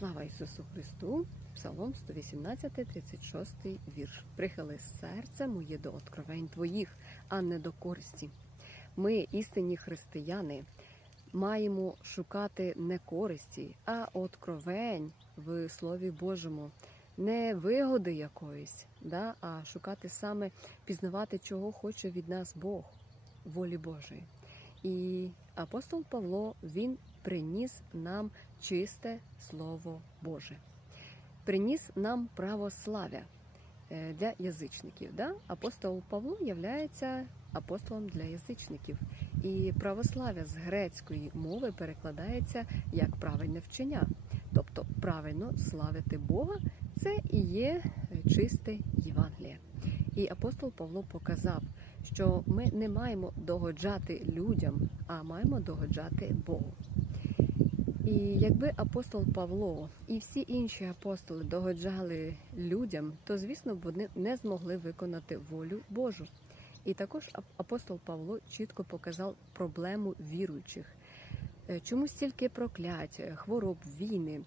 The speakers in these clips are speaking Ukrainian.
Слава Ісусу Христу! Псалом 118, 36 вірш. Прихили серце моє до откровень Твоїх, а не до користі. Ми, істинні християни, маємо шукати не користі, а откровень в Слові Божому, не вигоди якоїсь, да? а шукати саме пізнавати, чого хоче від нас Бог, волі Божої. І апостол Павло він приніс нам чисте Слово Боже, приніс нам православ'я е, для язичників. Да? Апостол Павло являється апостолом для язичників. І православ'я з грецької мови перекладається як правильне вчення. Тобто правильно славити Бога це і є чисте Євангеліє. І апостол Павло показав, що ми не маємо догоджати людям, а маємо догоджати Богу. І якби апостол Павло і всі інші апостоли догоджали людям, то звісно вони не змогли виконати волю Божу. І також апостол Павло чітко показав проблему віруючих. Е, Чому стільки проклять, е, хвороб, війни?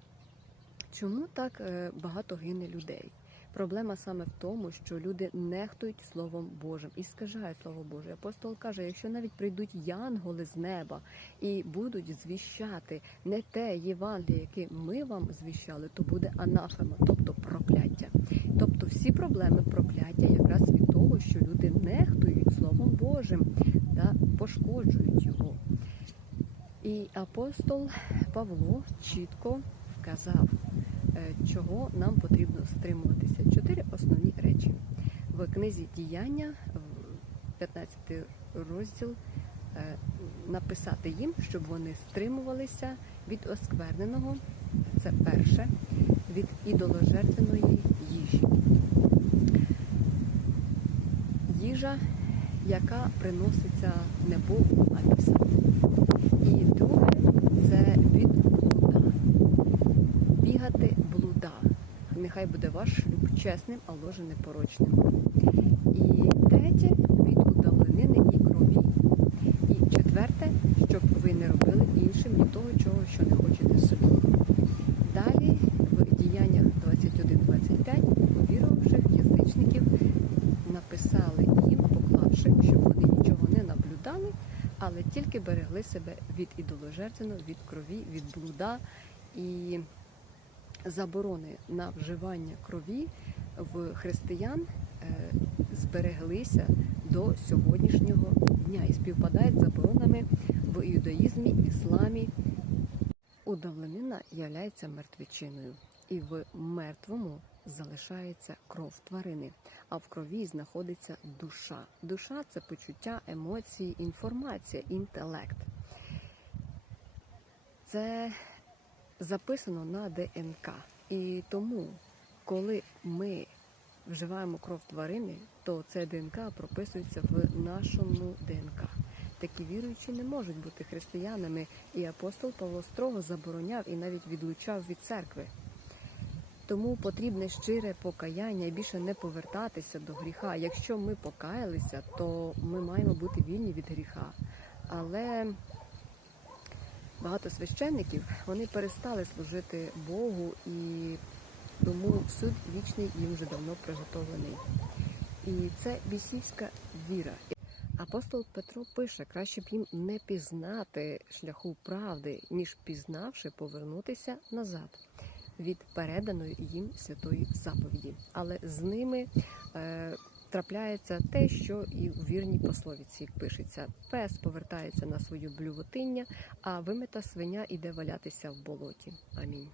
Чому так е, багато гине людей? Проблема саме в тому, що люди нехтують Словом Божим і скажають Слово Боже. Апостол каже, якщо навіть прийдуть янголи з неба і будуть звіщати не те Євангеліє, яке ми вам звіщали, то буде анафема, тобто прокляття. Тобто всі проблеми прокляття якраз від того, що люди нехтують Словом Божим, да, пошкоджують його. І апостол Павло чітко вказав, чого нам потрібно стримуватися. Чотири основні речі. В книзі діяння, в 15 розділ, е, написати їм, щоб вони стримувалися від оскверненого. Це перше, від ідоложертвеної їжі. Їжа, яка приноситься не Богу, а бісам. І друге це від блуда. Бігати блуда. Нехай буде ваш шлюб чесним, а ложе непорочним. І третє від удавленини і крові. І четверте, щоб ви не робили іншим від того, чого що не хочете собі. Далі в діяннях 21-25 повіровавших язичників написали їм, поклавши, щоб вони нічого не наблюдали, але тільки берегли себе від ідоложертвеного, від крові, від блуда і заборони на вживання крові в християн е, збереглися до сьогоднішнього дня і співпадають з заборонами в іудаїзмі, ісламі. Удавленина являється мертвечиною, і в мертвому залишається кров тварини, а в крові знаходиться душа. Душа це почуття, емоції, інформація, інтелект. Це записано на ДНК. І тому, коли ми вживаємо кров тварини, то це ДНК прописується в нашому ДНК. Такі віруючі не можуть бути християнами, і апостол Павло строго забороняв і навіть відлучав від церкви. Тому потрібне щире покаяння і більше не повертатися до гріха. Якщо ми покаялися, то ми маємо бути вільні від гріха. Але багато священників вони перестали служити Богу і тому суд вічний їм вже давно приготовлений. І це бісівська віра. Апостол Петро пише, краще б їм не пізнати шляху правди, ніж пізнавши повернутися назад від переданої їм святої заповіді. Але з ними е, трапляється те, що і у вірній пословиці пишеться: пес повертається на свою блювотиння, а вимита свиня іде валятися в болоті. Амінь.